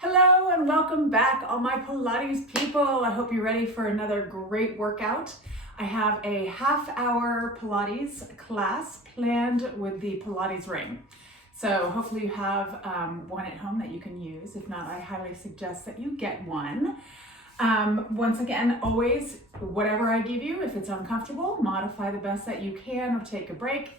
Hello and welcome back, all my Pilates people. I hope you're ready for another great workout. I have a half-hour Pilates class planned with the Pilates Ring. So hopefully you have one at home that you can use. If not, I highly suggest that you get one. Once again, always, whatever I give you, if it's uncomfortable, modify the best that you can or take a break.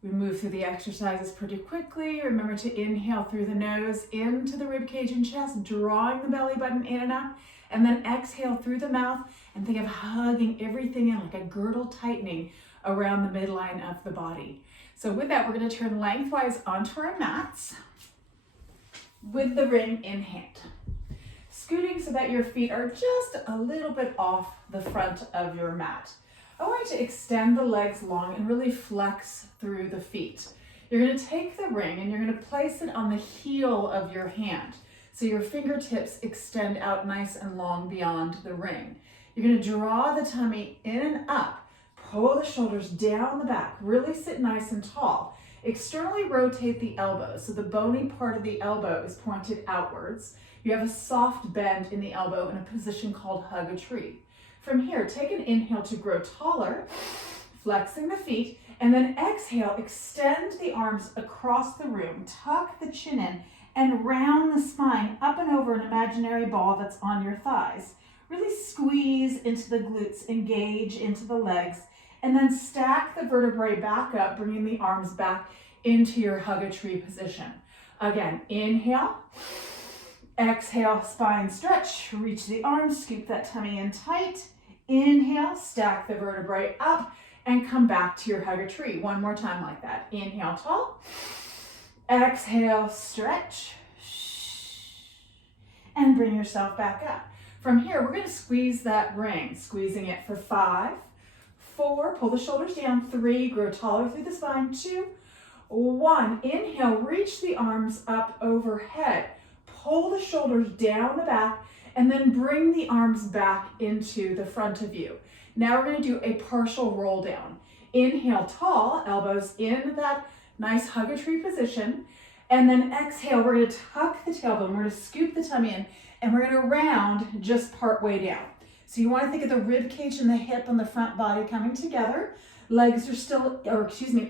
We move through the exercises pretty quickly. Remember to inhale through the nose into the rib cage and chest, drawing the belly button in and up, and then exhale through the mouth and think of hugging everything in like a girdle tightening around the midline of the body. So with that, we're going to turn lengthwise onto our mats with the ring in hand. Scooting so that your feet are just a little bit off the front of your mat. I want you to extend the legs long and really flex through the feet. You're going to take the ring and you're going to place it on the heel of your hand. So your fingertips extend out nice and long beyond the ring. You're going to draw the tummy in and up. Pull the shoulders down the back. Really sit nice and tall. Externally rotate the elbows. So the bony part of the elbow is pointed outwards. You have a soft bend in the elbow in a position called hug a tree. From here, take an inhale to grow taller, flexing the feet, and then exhale, extend the arms across the room, tuck the chin in, and round the spine up and over an imaginary ball that's on your thighs. Really squeeze into the glutes, engage into the legs, and then stack the vertebrae back up, bringing the arms back into your hug a tree position. Again, inhale. Exhale, spine stretch, reach the arms, scoop that tummy in tight. Inhale, stack the vertebrae up and come back to your hug a tree. One more time like that. Inhale, tall. Exhale, stretch. And bring yourself back up. From here, we're going to squeeze that ring, squeezing it for 5, 4, pull the shoulders down, 3, grow taller through the spine, 2, 1. Inhale, reach the arms up overhead. Pull the shoulders down the back and then bring the arms back into the front of you. Now we're going to do a partial roll down. Inhale, tall, elbows in that nice hug a tree position. And then exhale, we're going to tuck the tailbone. We're going to scoop the tummy in and we're going to round just part way down. So you want to think of the rib cage and the hip and the front body coming together. Legs are still,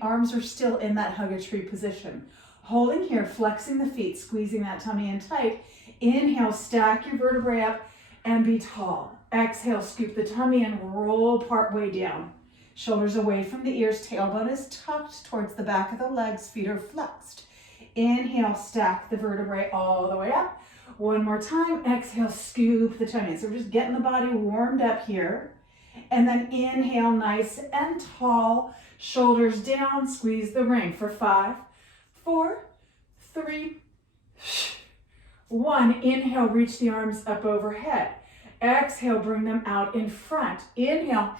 arms are still in that hug a tree position. Holding here, flexing the feet, squeezing that tummy in tight. Inhale, stack your vertebrae up and be tall. Exhale, scoop the tummy and roll part way down. Shoulders away from the ears, tailbone is tucked towards the back of the legs, feet are flexed. Inhale, stack the vertebrae all the way up. One more time, exhale, scoop the tummy. So we're just getting the body warmed up here. And then inhale, nice and tall, shoulders down, squeeze the ring for 5, 4, 3, 1. Inhale, reach the arms up overhead. Exhale, bring them out in front. Inhale,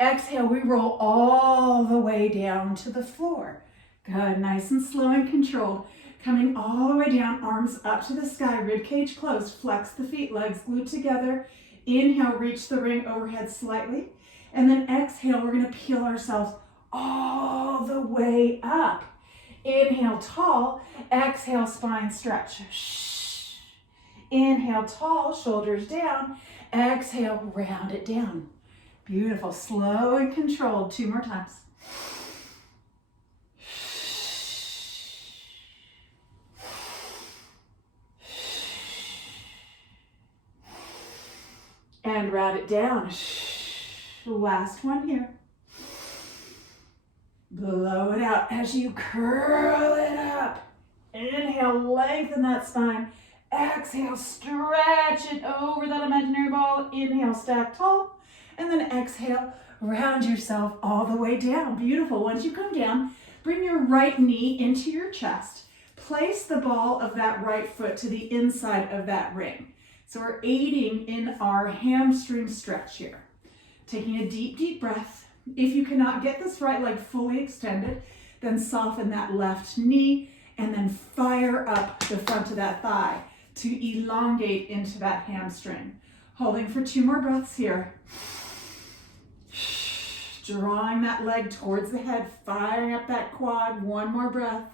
exhale, we roll all the way down to the floor. Good, nice and slow and controlled. Coming all the way down, arms up to the sky, rib cage closed, flex the feet, legs glued together. Inhale, reach the ring overhead slightly. And then exhale, we're gonna peel ourselves all the way up. Inhale, tall. Exhale, spine stretch. Inhale, tall, shoulders down. Exhale, round it down. Beautiful, slow and controlled. 2 more times. And round it down. Last one here. Blow it out as you curl it up. Inhale, lengthen that spine. Exhale, stretch it over that imaginary ball. Inhale, stack tall. And then exhale, round yourself all the way down. Beautiful. Once you come down, bring your right knee into your chest. Place the ball of that right foot to the inside of that ring. So we're aiding in our hamstring stretch here. Taking a deep, deep breath. If you cannot get this right leg fully extended, then soften that left knee and then fire up the front of that thigh to elongate into that hamstring. Holding for 2 more breaths here. Drawing that leg towards the head, firing up that quad. 1 more breath.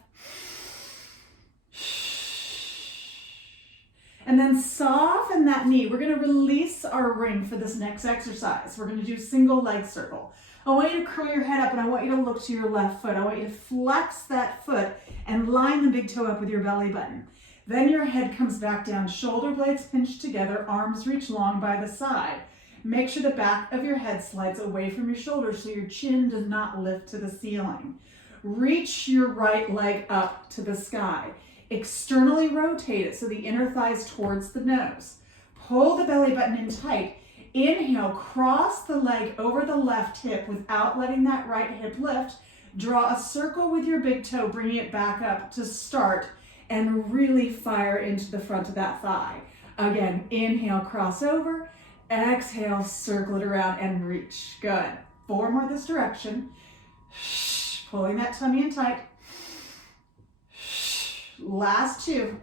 And then soften that knee. We're gonna release our ring for this next exercise. We're gonna do single leg circle. I want you to curl your head up and I want you to look to your left foot. I want you to flex that foot and line the big toe up with your belly button. Then your head comes back down, shoulder blades pinched together, arms reach long by the side. Make sure the back of your head slides away from your shoulders so your chin does not lift to the ceiling. Reach your right leg up to the sky. Externally rotate it so the inner thigh is towards the nose. Pull the belly button in tight. Inhale, cross the leg over the left hip without letting that right hip lift. Draw a circle with your big toe, bringing it back up to start, and really fire into the front of that thigh. Again, inhale, cross over. Exhale, circle it around and reach. Good. 4 more this direction. Pulling that tummy in tight. Last 2.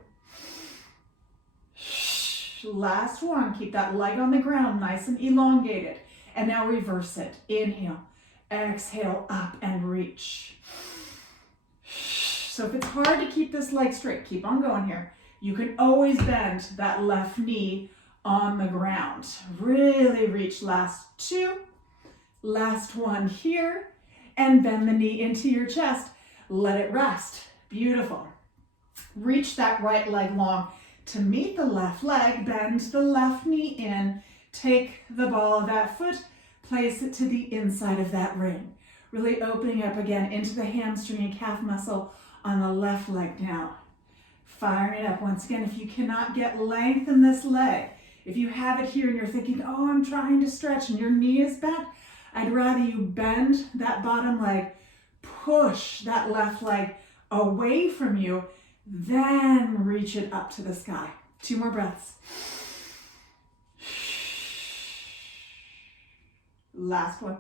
Last 1. Keep that leg on the ground, nice and elongated. And now reverse it. Inhale, exhale, up and reach. So if it's hard to keep this leg straight, keep on going here. You can always bend that left knee on the ground. Really reach. Last 2. Last 1 here. And bend the knee into your chest. Let it rest. Beautiful. Reach that right leg long to meet the left leg. Bend the left knee in. Take the ball of that foot. Place it to the inside of that ring. Really opening up again into the hamstring and calf muscle on the left leg now. Firing it up. Once again, if you cannot get length in this leg, if you have it here and you're thinking, oh, I'm trying to stretch and your knee is bent, I'd rather you bend that bottom leg, push that left leg away from you, then reach it up to the sky. 2 more breaths. Last one.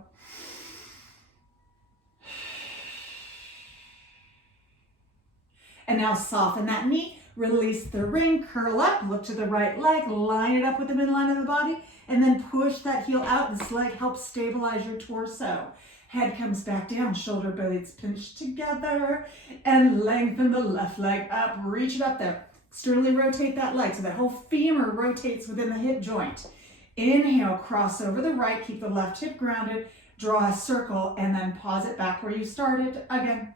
And now soften that knee, release the ring, curl up, look to the right leg, line it up with the midline of the body, and then push that heel out. This leg helps stabilize your torso. Head comes back down, shoulder blades pinched together, and lengthen the left leg up, reach it up there. Externally rotate that leg so that whole femur rotates within the hip joint. Inhale, cross over the right, keep the left hip grounded, draw a circle, and then pause it back where you started again.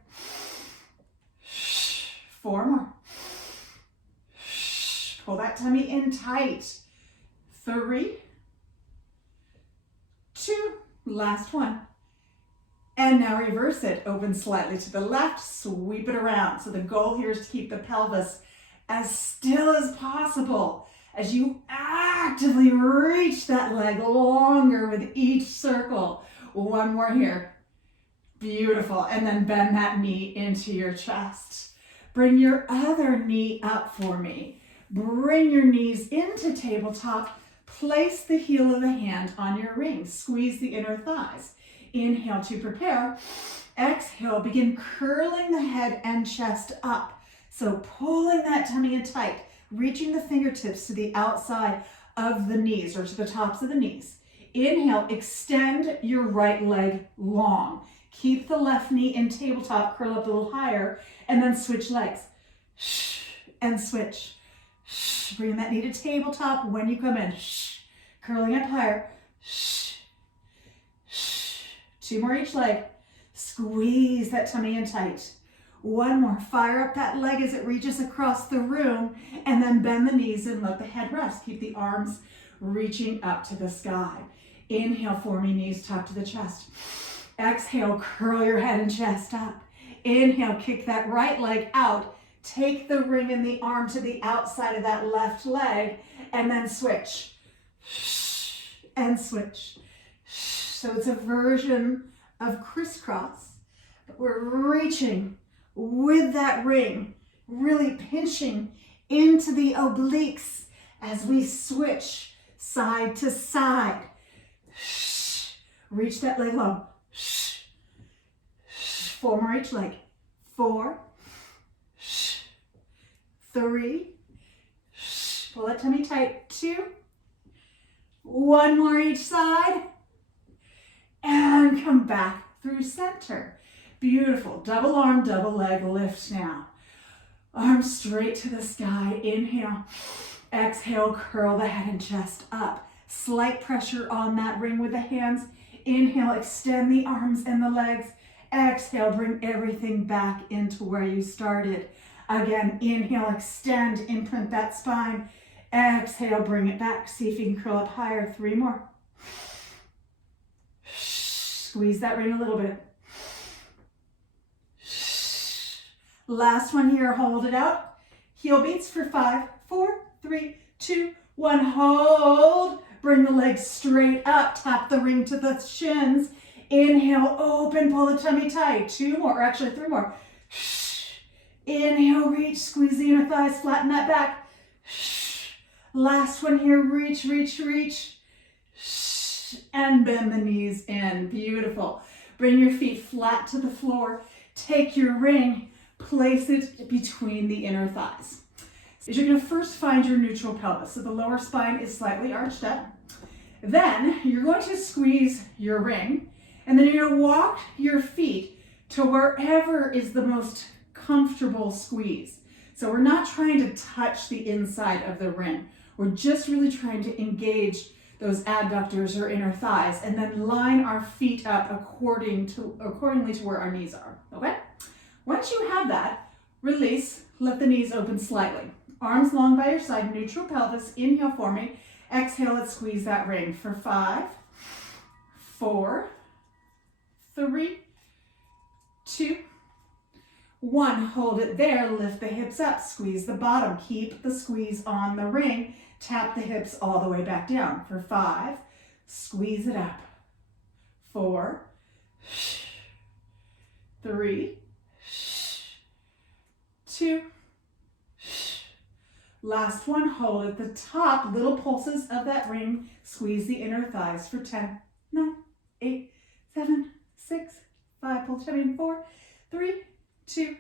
4 more. Pull that tummy in tight. 3, 2, last 1. And now reverse it. Open slightly to the left, sweep it around. So the goal here is to keep the pelvis as still as possible as you actively reach that leg longer with each circle. 1 more here. Beautiful. And then bend that knee into your chest. Bring your other knee up for me. Bring your knees into tabletop. Place the heel of the hand on your ring. Squeeze the inner thighs. Inhale to prepare. Exhale, begin curling the head and chest up. So pulling that tummy in tight, reaching the fingertips to the outside of the knees or to the tops of the knees. Inhale, extend your right leg long. Keep the left knee in tabletop, curl up a little higher, and then switch legs. And switch. Bring that knee to tabletop when you come in. Curling up higher. 2 more each leg. Squeeze that tummy in tight. 1 more. Fire up that leg as it reaches across the room, and then bend the knees and let the head rest. Keep the arms reaching up to the sky. Inhale for me, knees top to the chest. Exhale, curl your head and chest up. Inhale, kick that right leg out. Take the ring and the arm to the outside of that left leg, and then switch. And switch. So it's a version of Criss Cross, but we're reaching with that ring, really pinching into the obliques as we switch side to side. Reach that leg long. 4 more each leg. 4, 3, pull that tummy tight. 2, 1 more each side, and come back through center. Beautiful. Double arm, double leg lift now. Arms straight to the sky. Inhale. Exhale, curl the head and chest up. Slight pressure on that ring with the hands. Inhale, extend the arms and the legs. Exhale, bring everything back into where you started. Again, inhale, extend, imprint that spine. Exhale, bring it back. See if you can curl up higher. 3 more. Squeeze that ring a little bit. Last one here, hold it out. Heel beats for 5, 4, 3, 2, 1. Hold. Bring the legs straight up. Tap the ring to the shins. Inhale, open, pull the tummy tight. 2 more, or actually 3 more. Inhale, reach, squeeze the inner thighs, flatten that back. Last one here, reach, reach, reach. And bend the knees in. Beautiful. Bring your feet flat to the floor. Take your ring, place it between the inner thighs. So you're going to first find your neutral pelvis. So the lower spine is slightly arched up. Then you're going to squeeze your ring, and then you're going to walk your feet to wherever is the most comfortable squeeze. So we're not trying to touch the inside of the ring. We're just really trying to engage those adductors or inner thighs, and then line our feet up accordingly to where our knees are, okay? Once you have that, release, let the knees open slightly. Arms long by your side, neutral pelvis, inhale for me. Exhale, let's squeeze that ring for 5, 4, 3, 2, 1. Hold it there, lift the hips up, squeeze the bottom. Keep the squeeze on the ring. Tap the hips all the way back down for 5. Squeeze it up. 4, 3, 2. Last one, hold at the top, little pulses of that ring. Squeeze the inner thighs for 10, 9, 8, 7, 6, 5. Pull the tummy in. 4, 3, 2.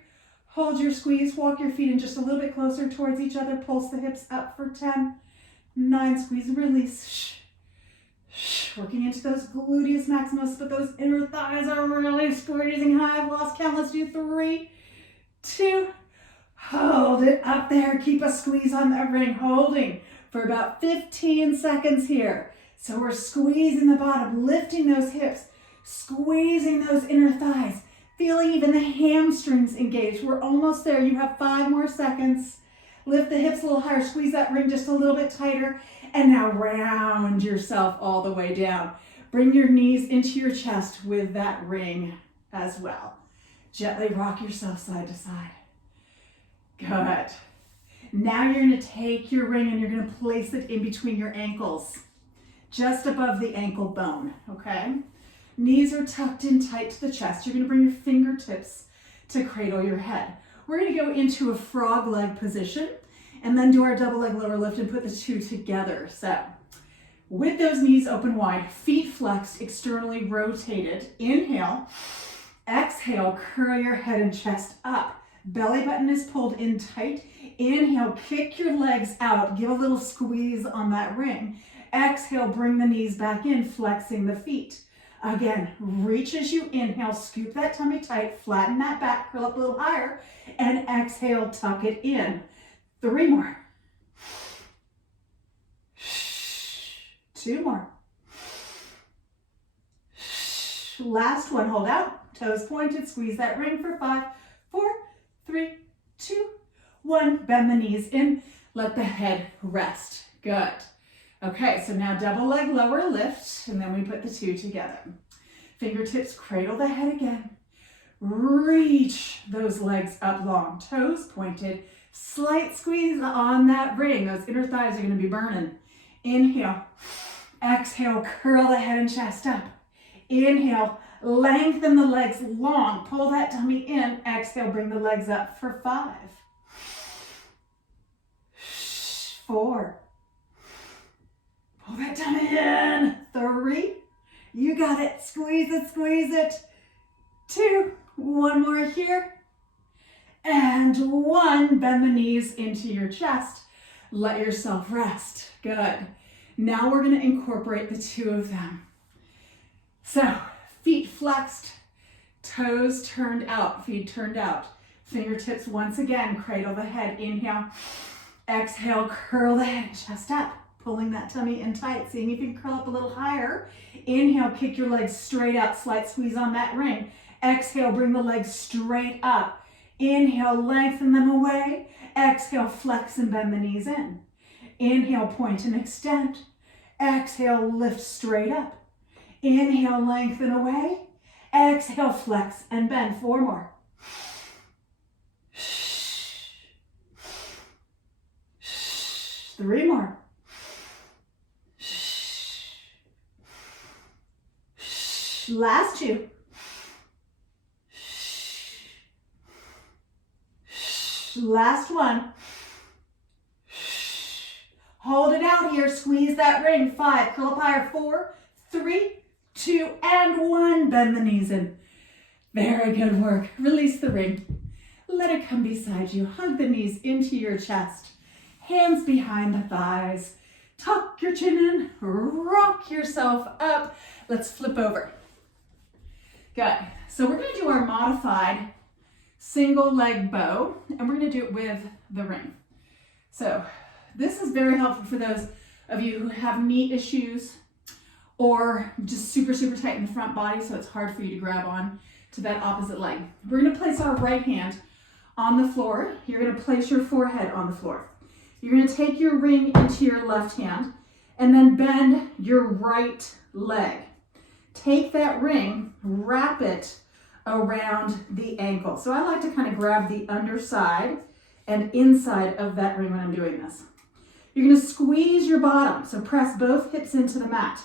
Hold your squeeze. Walk your feet in just a little bit closer towards each other. Pulse the hips up for 10, 9. Squeeze and release. Working into those gluteus maximus, but those inner thighs are really squeezing high. I've lost count. Let's do 3, 2. Hold it up there. Keep a squeeze on that ring. Holding for about 15 seconds here. So we're squeezing the bottom, lifting those hips, squeezing those inner thighs, feeling even the hamstrings engaged. We're almost there. You have 5 more seconds. Lift the hips a little higher. Squeeze that ring just a little bit tighter. And now round yourself all the way down. Bring your knees into your chest with that ring as well. Gently rock yourself side to side. Good. Now you're going to take your ring and you're going to place it in between your ankles, just above the ankle bone, okay? Knees are tucked in tight to the chest. You're going to bring your fingertips to cradle your head. We're going to go into a frog leg position and then do our double leg lower lift and put the 2 together. So with those knees open wide, feet flexed, externally rotated. Inhale, exhale, curl your head and chest up. Belly button is pulled in tight. Inhale, kick your legs out. Give a little squeeze on that ring. Exhale, bring the knees back in, flexing the feet. Again, reach as you inhale, scoop that tummy tight, flatten that back, curl up a little higher, and exhale, tuck it in. 3 more. 2 more. Last one, hold out, toes pointed, squeeze that ring for 5, 4, 3, 2, 1. Bend the knees in, let the head rest. Good. Okay, so now double leg lower lift, and then we put the 2 together. Fingertips cradle the head again. Reach those legs up long, toes pointed. Slight squeeze on that ring. Those inner thighs are going to be burning. Inhale, exhale, curl the head and chest up. Inhale, lengthen the legs long. Pull that tummy in. Exhale, bring the legs up for 5, 4. Pull that tummy in. 3. You got it. Squeeze it, squeeze it. 2. 1 more here. And 1. Bend the knees into your chest. Let yourself rest. Good. Now we're going to incorporate the 2 of them. So, feet flexed, toes turned out, feet turned out. Fingertips once again, cradle the head. Inhale, Exhale, curl the head, chest up, pulling that tummy in tight, seeing if you can curl up a little higher. Inhale, kick your legs straight up, slight squeeze on that ring. Exhale, bring the legs straight up. Inhale, lengthen them away. Exhale, flex and bend the knees in. Inhale, point and extend. Exhale, lift straight up. Inhale, lengthen away. Exhale, flex and bend. 4 more. 3 more. Last 2. Last 1. Hold it out here. Squeeze that ring. 5. Curl up higher. 4, 3, 2, and 1. Bend the knees in. Very good work. Release the ring. Let it come beside you. Hug the knees into your chest. Hands behind the thighs. Tuck your chin in. Rock yourself up. Let's flip over. Good. So we're going to do our modified single leg bow, and we're going to do it with the ring. So this is very helpful for those of you who have knee issues or just super, super tight in the front body, so it's hard for you to grab on to that opposite leg. We're going to place our right hand on the floor. You're going to place your forehead on the floor. You're going to take your ring into your left hand and then bend your right leg. Take that ring, wrap it around the ankle. So I like to kind of grab the underside and inside of that ring when I'm doing this. You're going to squeeze your bottom, so press both hips into the mat.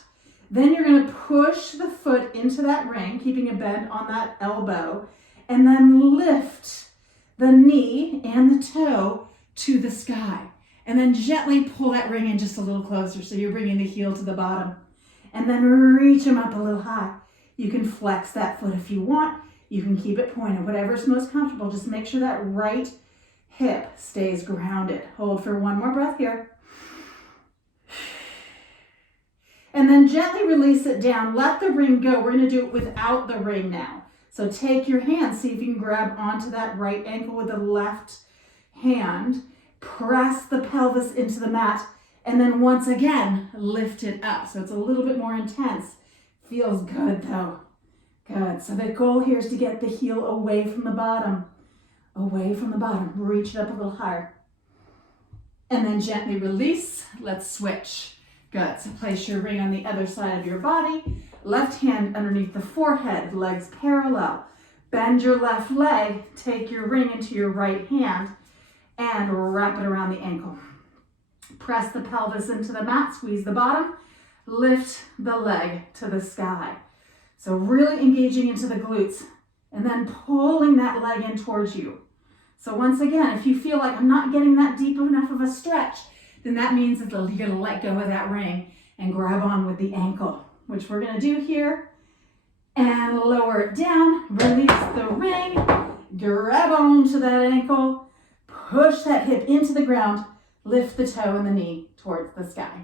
Then you're going to push the foot into that ring, keeping a bend on that elbow, and then lift the knee and the toe to the sky. And then gently pull that ring in just a little closer, so you're bringing the heel to the bottom. And then reach them up a little high. You can flex that foot if you want. You can keep it pointed, whatever's most comfortable. Just make sure that right hip stays grounded. Hold for 1 more breath here. And then gently release it down. Let the ring go. We're going to do it without the ring now. So take your hand. See if you can grab onto that right ankle with the left hand. Press the pelvis into the mat. And then once again, lift it up. So it's a little bit more intense. Feels good though. Good. So the goal here is to get the heel away from the bottom. Away from the bottom. Reach it up a little higher. And then gently release. Let's switch. Good. So place your ring on the other side of your body. Left hand underneath the forehead. Legs parallel. Bend your left leg. Take your ring into your right hand and wrap it around the ankle. Press the pelvis into the mat, squeeze the bottom, lift the leg to the sky. So really engaging into the glutes and then pulling that leg in towards you. So once again, if you feel like I'm not getting that deep enough of a stretch, then that means that you're gonna let go of that ring and grab on with the ankle, which we're gonna do here. And lower it down, release the ring, grab onto that ankle, push that hip into the ground, lift the toe and the knee towards the sky.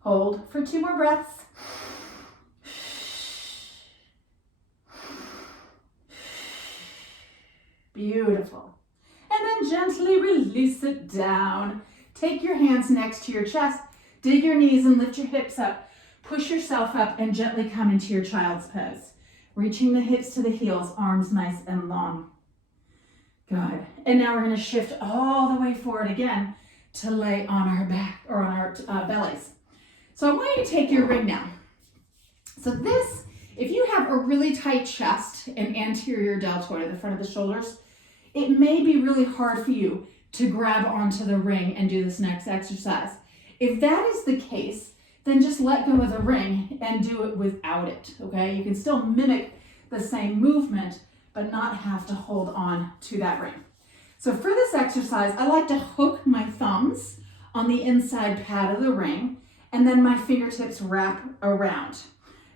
Hold for 2 more breaths. Beautiful. And then gently release it down. Take your hands next to your chest, dig your knees and lift your hips up. Push yourself up and gently come into your child's pose. Reaching the hips to the heels, arms nice and long. Good. And now we're going to shift all the way forward again to lay on our back or on our bellies. So I want you to take your ring now. So this, if you have a really tight chest and anterior deltoid, the front of the shoulders, it may be really hard for you to grab onto the ring and do this next exercise. If that is the case, then just let go of the ring and do it without it, okay? You can still mimic the same movement, but not have to hold on to that ring. So for this exercise, I like to hook my thumbs on the inside pad of the ring, and then my fingertips wrap around.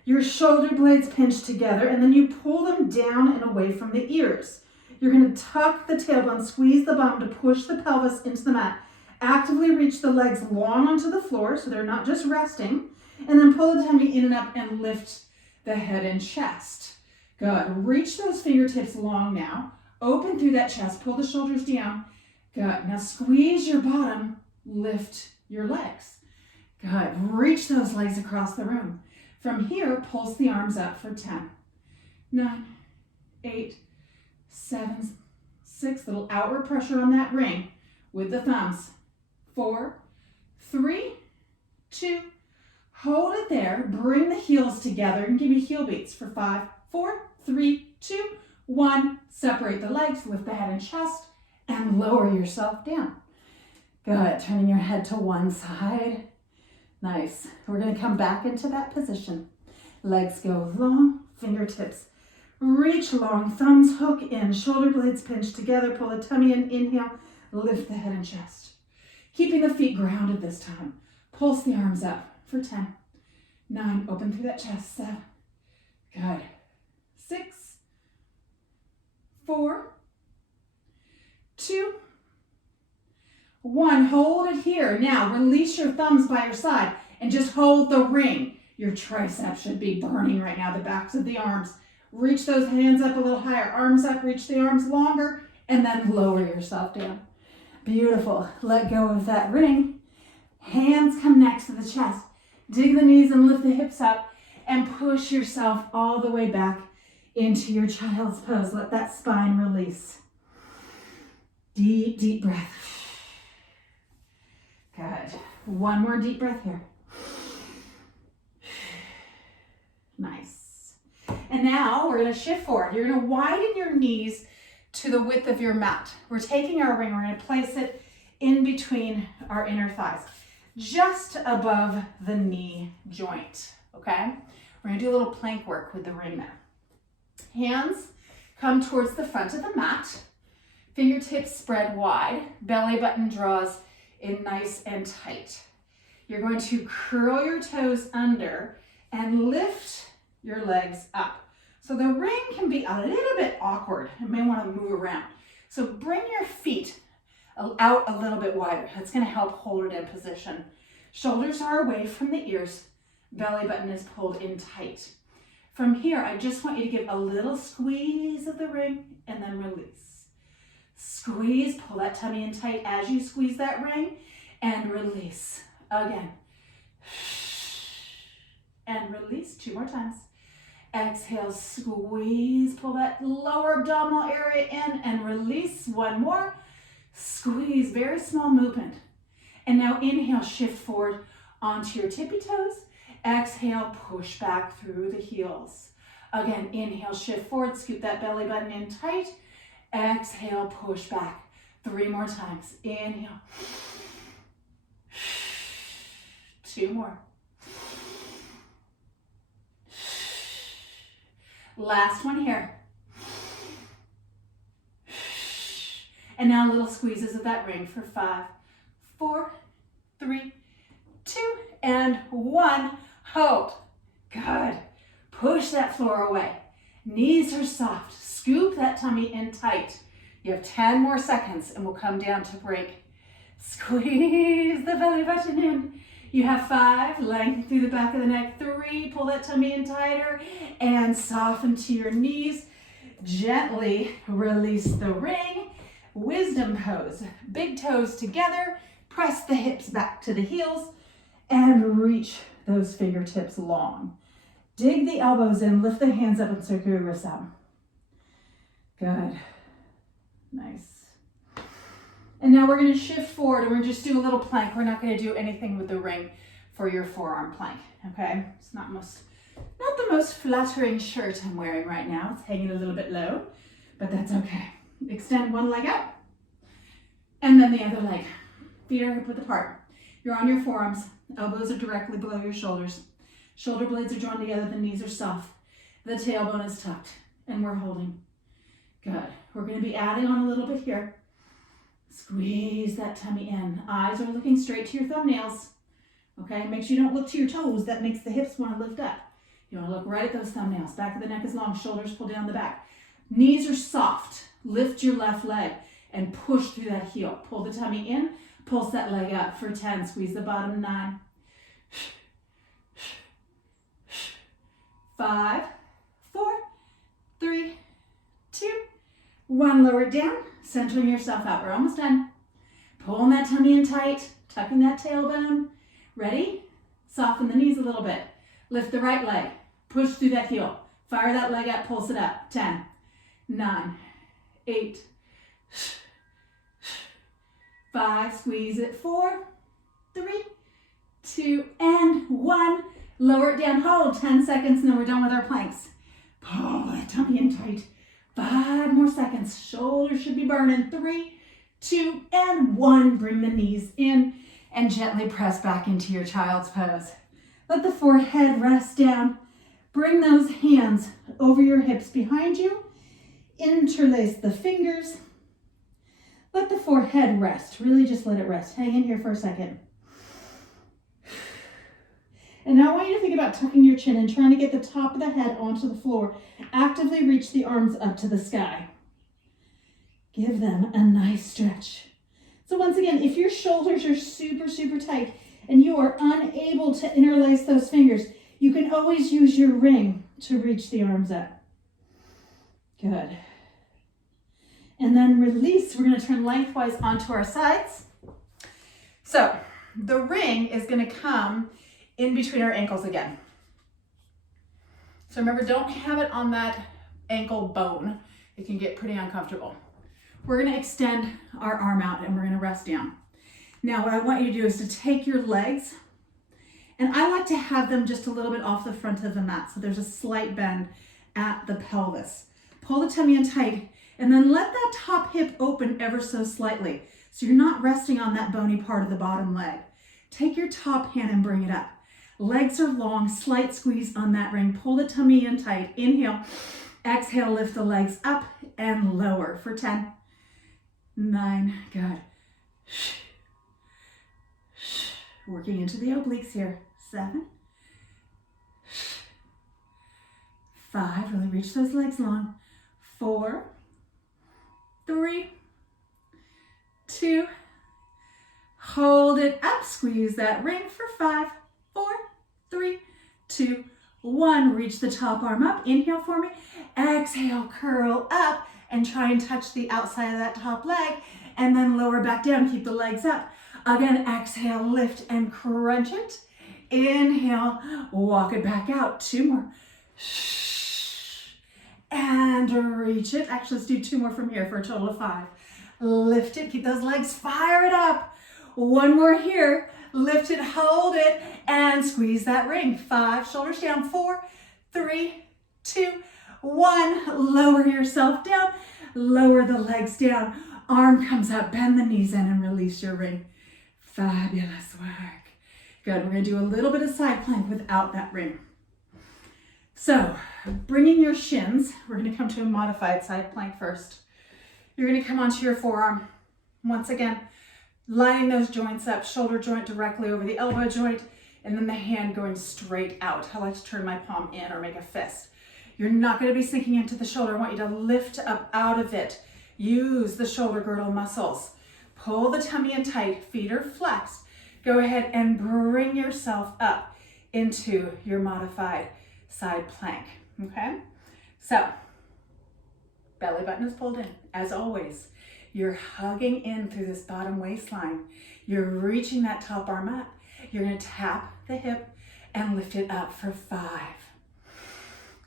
Your shoulder blades pinch together, and then you pull them down and away from the ears. You're going to tuck the tailbone, squeeze the bum to push the pelvis into the mat. Actively reach the legs long onto the floor so they're not just resting, and then pull the tummy in and up and lift the head and chest. Good. Reach those fingertips long now. Open through that chest. Pull the shoulders down. Good. Now squeeze your bottom lift your legs. Good. Reach those legs across the room. From here, pulse the arms up for 10, 9, 8, 7, 6. Little outward pressure on that ring with the thumbs. 4, 3, 2. Hold it there. Bring the heels together and give me heel beats for 5, 4, 3, 2, 1. Separate the legs, lift the head and chest, and lower yourself down. Good. Turning your head to one side. Nice. We're going to come back into that position. Legs go long, fingertips reach long, thumbs hook in, shoulder blades pinch together, pull the tummy in, inhale, lift the head and chest. Keeping the feet grounded this time. Pulse the arms up for 10, 9, open through that chest, 7, good, 6, 4, 2, 1. Hold it here. Now release your thumbs by your side and just hold the ring. Your triceps should be burning right now, the backs of the arms. Reach those hands up a little higher, arms up, reach the arms longer, and then lower yourself down. Beautiful. Let go of that ring. Hands come next to the chest. Dig the knees and lift the hips up and push yourself all the way back into your child's pose. Let that spine release. Deep, deep breath. Good. One more deep breath here. Nice. And now we're going to shift forward. You're going to widen your knees to the width of your mat. We're taking our ring, we're going to place it in between our inner thighs, just above the knee joint, okay? We're going to do a little plank work with the ring there. Hands come towards the front of the mat, fingertips spread wide, belly button draws in nice and tight. You're going to curl your toes under and lift your legs up. So the ring can be a little bit awkward. You may want to move around. So bring your feet out a little bit wider. That's going to help hold it in position. Shoulders are away from the ears. Belly button is pulled in tight. From here, I just want you to give a little squeeze of the ring and then release. Squeeze, pull that tummy in tight as you squeeze that ring and release. Again. And release 2 more times. Exhale, squeeze, pull that lower abdominal area in and release. 1 more. Squeeze, very small movement. And now inhale, shift forward onto your tippy toes. Exhale, push back through the heels. Again, inhale, shift forward, scoop that belly button in tight. Exhale, push back. 3 more times. Inhale. 2 more. Last one here. And now little squeezes of that ring for 5, 4, 3, 2, and 1. Hold. Good. Push that floor away. Knees are soft. Scoop that tummy in tight. You have 10 more seconds and we'll come down to break. Squeeze the belly button in. You have 5, lengthen through the back of the neck. 3, pull that tummy in tighter and soften to your knees. Gently release the ring. Wisdom pose. Big toes together. Press the hips back to the heels and reach those fingertips long. Dig the elbows in, lift the hands up and circle your wrists out. Good. Nice. And now we're going to shift forward and we're just do a little plank. We're not going to do anything with the ring for your forearm plank, okay? It's not the most flattering shirt I'm wearing right now. It's hanging a little bit low, but that's okay. Extend one leg out and then the other leg. Feet are hip width apart. You're on your forearms. Elbows are directly below your shoulders. Shoulder blades are drawn together. The knees are soft. The tailbone is tucked and we're holding. Good. We're going to be adding on a little bit here. Squeeze that tummy in. Eyes are looking straight to your thumbnails. Okay, make sure you don't look to your toes. That makes the hips want to lift up. You want to look right at those thumbnails. Back of the neck is long. Shoulders pull down the back. Knees are soft. Lift your left leg and push through that heel. Pull the tummy in. Pulse that leg up for 10. Squeeze the bottom. 9. 5, 4, 3, 2, 1. Lower it down. Centering yourself out. We're almost done. Pulling that tummy in tight, tucking that tailbone. Ready? Soften the knees a little bit. Lift the right leg. Push through that heel. Fire that leg up, pulse it up. 10, 9, 8, 5, squeeze it. 4, 3, 2, and 1. Lower it down, hold 10 seconds, and then we're done with our planks. Pull that tummy in tight. 5 more seconds. Shoulders should be burning. 3, 2, and 1. Bring the knees in and gently press back into your child's pose. Let the forehead rest down. Bring those hands over your hips behind you. Interlace the fingers. Let the forehead rest. Really just let it rest. Hang in here for a second. And now I want you to think about tucking your chin and trying to get the top of the head onto the floor. Actively reach the arms up to the sky. Give them a nice stretch. So once again, if your shoulders are super, super tight and you are unable to interlace those fingers, you can always use your ring to reach the arms up. Good. And then release. We're going to turn lengthwise onto our sides. So the ring is going to come in between our ankles again. So remember, don't have it on that ankle bone. It can get pretty uncomfortable. We're going to extend our arm out and we're going to rest down. Now what I want you to do is to take your legs, and I like to have them just a little bit off the front of the mat so there's a slight bend at the pelvis. Pull the tummy in tight and then let that top hip open ever so slightly so you're not resting on that bony part of the bottom leg. Take your top hand and bring it up. Legs are long, slight squeeze on that ring. Pull the tummy in tight. Inhale, exhale, lift the legs up and lower for 10, 9, good. Working into the obliques here. 7, 5, really reach those legs long. 4, 3, 2, hold it up, squeeze that ring for 5, 4, 3, 2, 1. Reach the top arm up. Inhale for me. Exhale, curl up and try and touch the outside of that top leg and then lower back down. Keep the legs up. Again, exhale, lift and crunch it. Inhale, walk it back out. 2 more. And reach it. Actually, let's do 2 more from here for a total of 5. Lift it, keep those legs fired up. 1 more here. Lift it, hold it, and squeeze that ring. 5, shoulders down. 4, 3, 2, 1. Lower yourself down. Lower the legs down. Arm comes up, bend the knees in and release your ring. Fabulous work. Good, we're gonna do a little bit of side plank without that ring. So, bringing your shins, we're gonna come to a modified side plank first. You're gonna come onto your forearm. Once again, lining those joints up, shoulder joint directly over the elbow joint, and then the hand going straight out. I like to turn my palm in or make a fist. You're not gonna be sinking into the shoulder. I want you to lift up out of it. Use the shoulder girdle muscles. Pull the tummy in tight, feet are flexed. Go ahead and bring yourself up into your modified side plank, okay? So, belly button is pulled in, as always. You're hugging in through this bottom waistline. You're reaching that top arm up. You're gonna tap the hip and lift it up for 5.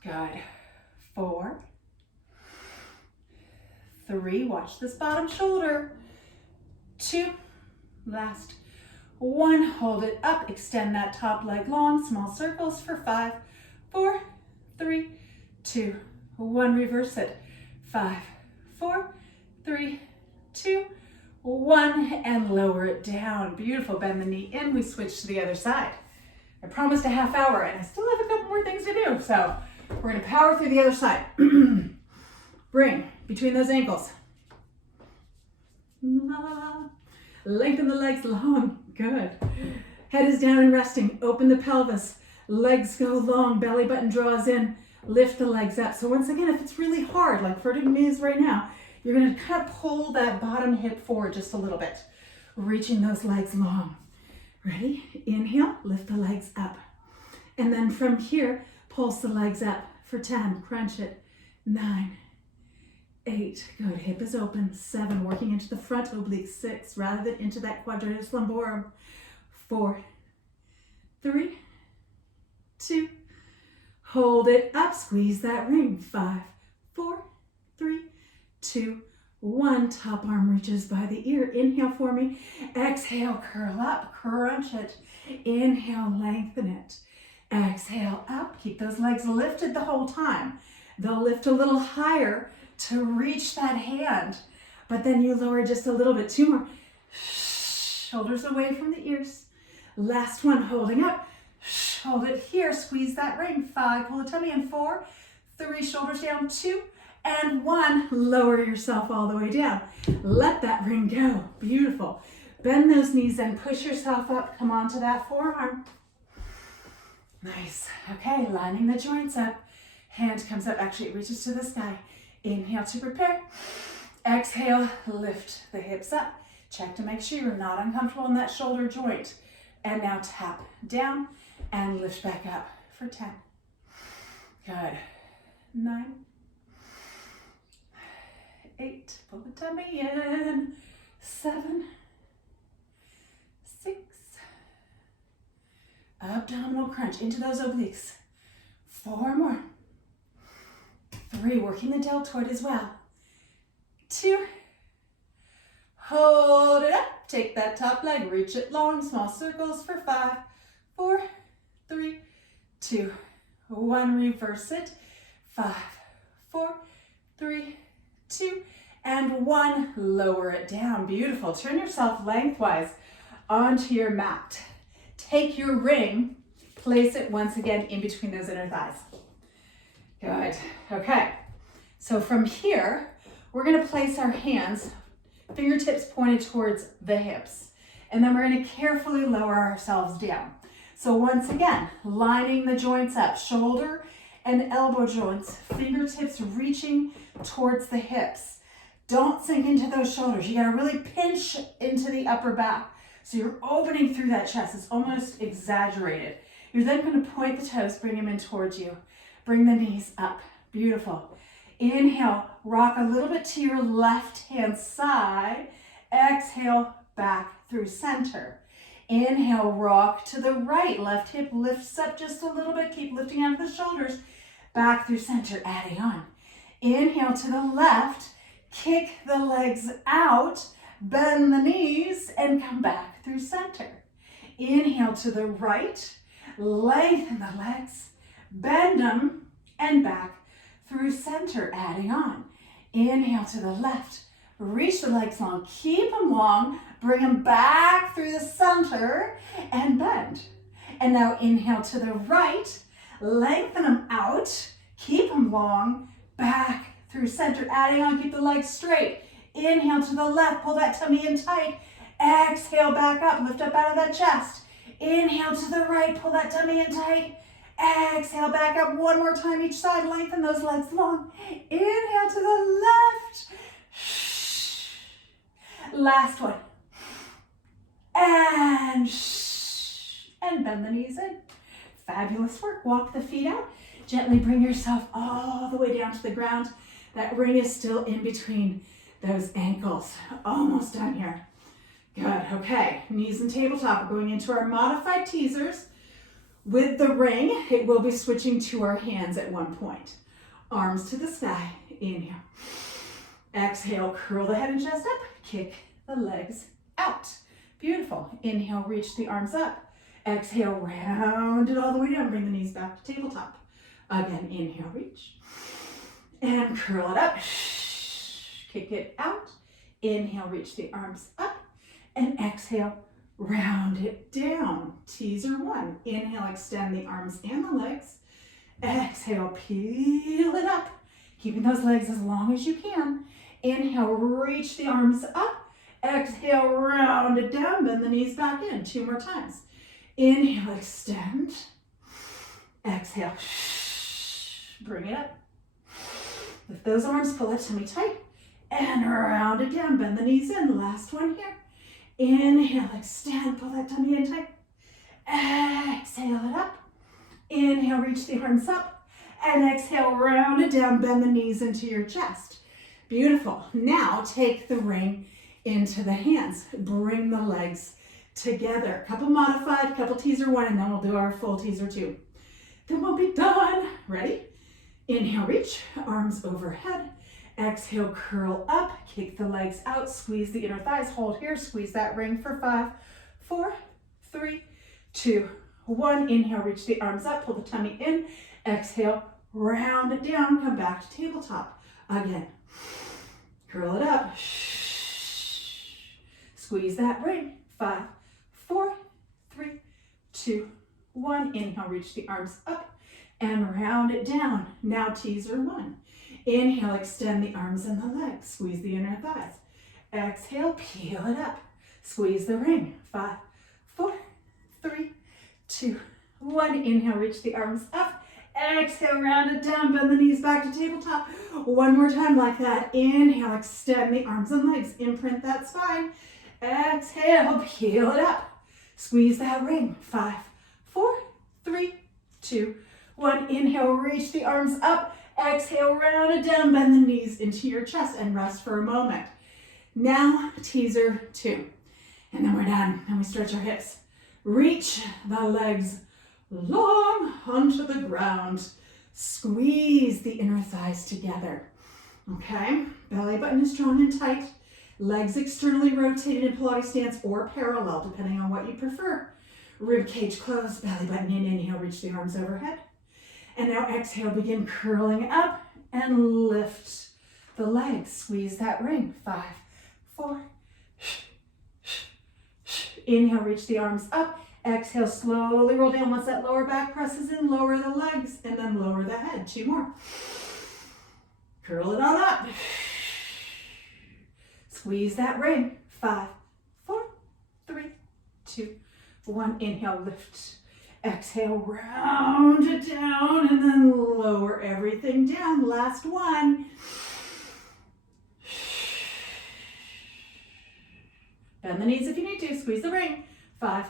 Good. 4, 3, watch this bottom shoulder. 2, last. 1, hold it up, extend that top leg long, small circles for 5, 4, 3, 2, 1, reverse it. 5, 4, 3, 2, 1, and lower it down. Beautiful, bend the knee in, we switch to the other side. I promised a half hour and I still have a couple more things to do, so we're gonna power through the other side. Bring between those ankles. Lengthen the legs long, good. Head is down and resting, open the pelvis, legs go long, belly button draws in, lift the legs up. So once again, if it's really hard, like for me is right now, you're gonna kind of pull that bottom hip forward just a little bit, reaching those legs long. Ready? Inhale, lift the legs up. And then from here, pulse the legs up for 10, crunch it. 9, 8, good, hip is open. 7, working into the front oblique. 6, rather than into that quadratus lumborum. 4, 3, 2, hold it up, squeeze that ring. 5, 4, 3, 2, 1. Top arm reaches by the ear. Inhale for me. Exhale, curl up, crunch it. Inhale, lengthen it. Exhale, up. Keep those legs lifted the whole time. They'll lift a little higher to reach that hand, but then you lower just a little bit. 2 more. Shoulders away from the ears. Last one, holding up. Hold it here, squeeze that ring. 5, pull the tummy in. 4, 3, shoulders down. 2, and 1, lower yourself all the way down. Let that ring go. Beautiful. Bend those knees and push yourself up. Come onto that forearm. Nice. Okay, lining the joints up. Hand comes up, actually it reaches to the sky. Inhale to prepare. Exhale, lift the hips up. Check to make sure you're not uncomfortable in that shoulder joint. And now tap down and lift back up for 10. Good. 9, 8, pull the tummy in. 7, 6, abdominal crunch into those obliques. 4 more. 3, working the deltoid as well. 2, hold it up. Take that top leg, reach it long, small circles for 5, 4, 3, 2, 1. Reverse it. 5, 4, 3, 2, and 1. Lower it down. Beautiful. Turn yourself lengthwise onto your mat. Take your ring, place it once again in between those inner thighs. Good. Okay. So from here, we're going to place our hands, fingertips pointed towards the hips, and then we're going to carefully lower ourselves down. So once again, lining the joints up, shoulder and elbow joints, fingertips reaching towards the hips. Don't sink into those shoulders. You got to really pinch into the upper back. So you're opening through that chest. It's almost exaggerated. You're then going to point the toes, bring them in towards you. Bring the knees up. Beautiful. Inhale, rock a little bit to your left hand side. Exhale, back through center. Inhale, rock to the right. Left hip lifts up just a little bit. Keep lifting out of the shoulders. Back through center, adding on. Inhale to the left. Kick the legs out. Bend the knees and come back through center. Inhale to the right. Lengthen the legs. Bend them and back through center, adding on. Inhale to the left. Reach the legs long. Keep them long. Bring them back through the center and bend. And now inhale to the right. Lengthen them out. Keep them long. Back through center, adding on. Keep the legs straight. Inhale to the left. Pull that tummy in tight. Exhale, back up. Lift up out of that chest. Inhale to the right. Pull that tummy in tight. Exhale, back up. 1 more time each side. Lengthen those legs long. Inhale to the left. Last one. And bend the knees in. Fabulous work. Walk the feet out. Gently bring yourself all the way down to the ground. That ring is still in between those ankles. Almost done here. Good. Okay. Knees and tabletop. We're going into our modified teasers. With the ring, it will be switching to our hands at one point. Arms to the sky. Inhale. Exhale, curl the head and chest up. Kick the legs out. Beautiful. Inhale, reach the arms up. Exhale, round it all the way down. Bring the knees back to tabletop. Again, inhale, reach. And curl it up. Kick it out. Inhale, reach the arms up. And exhale, round it down. Teaser 1. Inhale, extend the arms and the legs. Exhale, peel it up. Keeping those legs as long as you can. Inhale, reach the arms up. Exhale, round it down. Bend the knees back in. 2 more times. Inhale, extend. Exhale, bring it up. Lift those arms, pull that tummy tight. And round it down. Bend the knees in. Last one here. Inhale, extend, pull that tummy in tight. Exhale it up. Inhale, reach the arms up. And exhale, round it down, bend the knees into your chest. Beautiful. Now take the ring into the hands. Bring the legs together. Couple modified, couple teaser 1, and then we'll do our full teaser 2. Then we'll be done. Ready? Inhale, reach, arms overhead. Exhale, curl up, kick the legs out, squeeze the inner thighs, hold here, squeeze that ring for 5, 4, 3, 2, 1. Inhale, reach the arms up, pull the tummy in. Exhale, round it down, come back to tabletop. Again, curl it up. Squeeze that ring. 5, 4, 3, 2, 1. Inhale, reach the arms up and round it down. Now teaser 1. Inhale, extend the arms and the legs. Squeeze the inner thighs. Exhale, peel it up. Squeeze the ring. 5, 4, 3, 2, 1. Inhale, reach the arms up. Exhale, round it down. Bend the knees back to tabletop. One more time like that. Inhale, extend the arms and legs. Imprint that spine. Exhale, peel it up. Squeeze that ring. 5, 4, 3, 2, 1. Inhale, reach the arms up. Exhale, round it down. Bend the knees into your chest and rest for a moment. Now, teaser 2. And then we're done. And we stretch our hips. Reach the legs long onto the ground. Squeeze the inner thighs together. Okay? Belly button is strong and tight. Legs externally rotated in Pilates stance or parallel, depending on what you prefer. Rib cage closed, belly button in. Inhale, reach the arms overhead. And now exhale, begin curling up and lift the legs. Squeeze that ring. 5, 4. Inhale, reach the arms up. Exhale, slowly roll down. Once that lower back presses in, lower the legs and then lower the head. 2 more. Curl it on up. Squeeze that ring. 5, 4, 3, 2, 1. Inhale, lift. Exhale, round it down and then lower everything down. Last one. Bend the knees if you need to. Squeeze the ring. 5,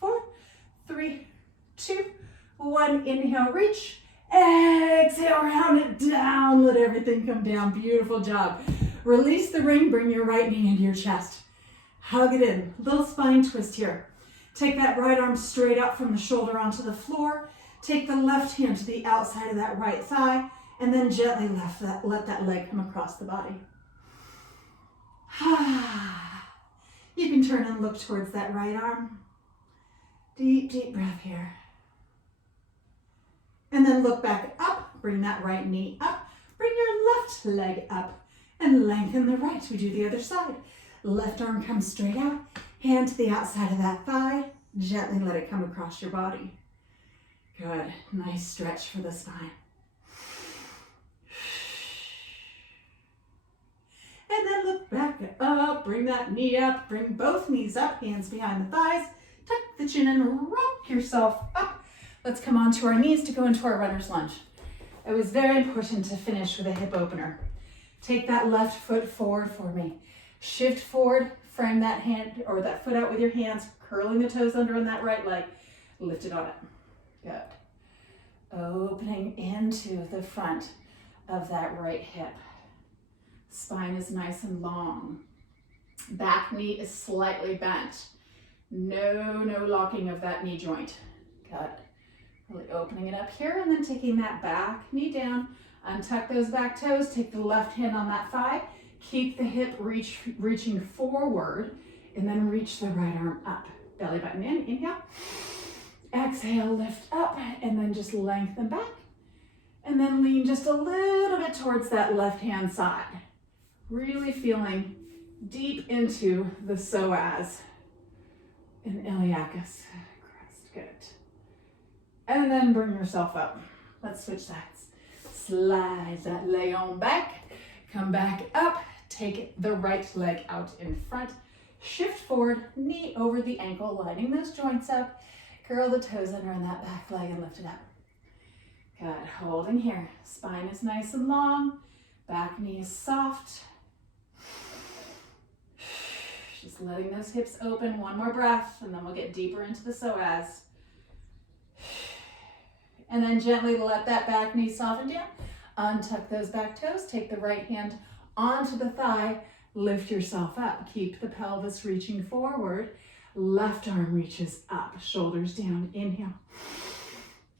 4, 3, 2, 1. Inhale, reach. Exhale, round it down. Let everything come down. Beautiful job. Release the ring. Bring your right knee into your chest. Hug it in. Little spine twist here. Take that right arm straight up from the shoulder onto the floor. Take the left hand to the outside of that right thigh, and then gently let that leg come across the body. You can turn and look towards that right arm. Deep, deep breath here. And then look back up. Bring that right knee up. Bring your left leg up and lengthen the right. We do the other side. Left arm comes straight out. Hand to the outside of that thigh. Gently let it come across your body. Good. Nice stretch for the spine. And then look back up. Bring that knee up. Bring both knees up. Hands behind the thighs. Tuck the chin and rock yourself up. Let's come onto our knees to go into our runner's lunge. It was very important to finish with a hip opener. Take that left foot forward for me. Shift forward. Frame that hand or that foot out with your hands, curling the toes under on that right leg. Lift it on it. Good. Opening into the front of that right hip. Spine is nice and long. Back knee is slightly bent. No locking of that knee joint. Good. Really opening it up here and then taking that back knee down. Untuck those back toes. Take the left hand on that thigh. Keep the hip reaching forward and then reach the right arm up. Belly button in, inhale. Exhale, lift up and then just lengthen back. And then lean just a little bit towards that left hand side. Really feeling deep into the psoas and iliacus crest. Good. And then bring yourself up. Let's switch sides. Slide that leg on back. Come back up. Take the right leg out in front. Shift forward, knee over the ankle, lining those joints up. Curl the toes under on that back leg and lift it up. Good, holding here. Spine is nice and long. Back knee is soft. Just letting those hips open. One more breath, and then we'll get deeper into the psoas. And then gently let that back knee soften down. Untuck those back toes. Take the right hand onto the thigh, lift yourself up. Keep the pelvis reaching forward. Left arm reaches up, shoulders down. Inhale.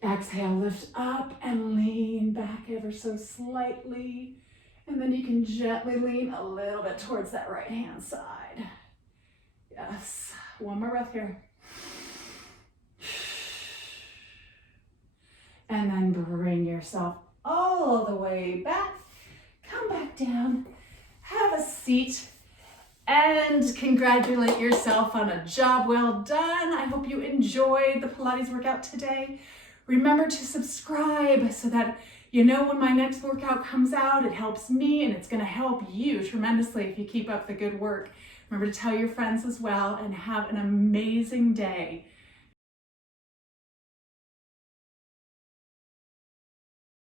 Exhale, lift up and lean back ever so slightly. And then you can gently lean a little bit towards that right hand side. Yes, one more breath here. And then bring yourself all the way back. Come back down, have a seat, and congratulate yourself on a job well done. I hope you enjoyed the Pilates workout today. Remember to subscribe so that you know when my next workout comes out. It helps me and it's going to help you tremendously if you keep up the good work. Remember to tell your friends as well, and have an amazing day.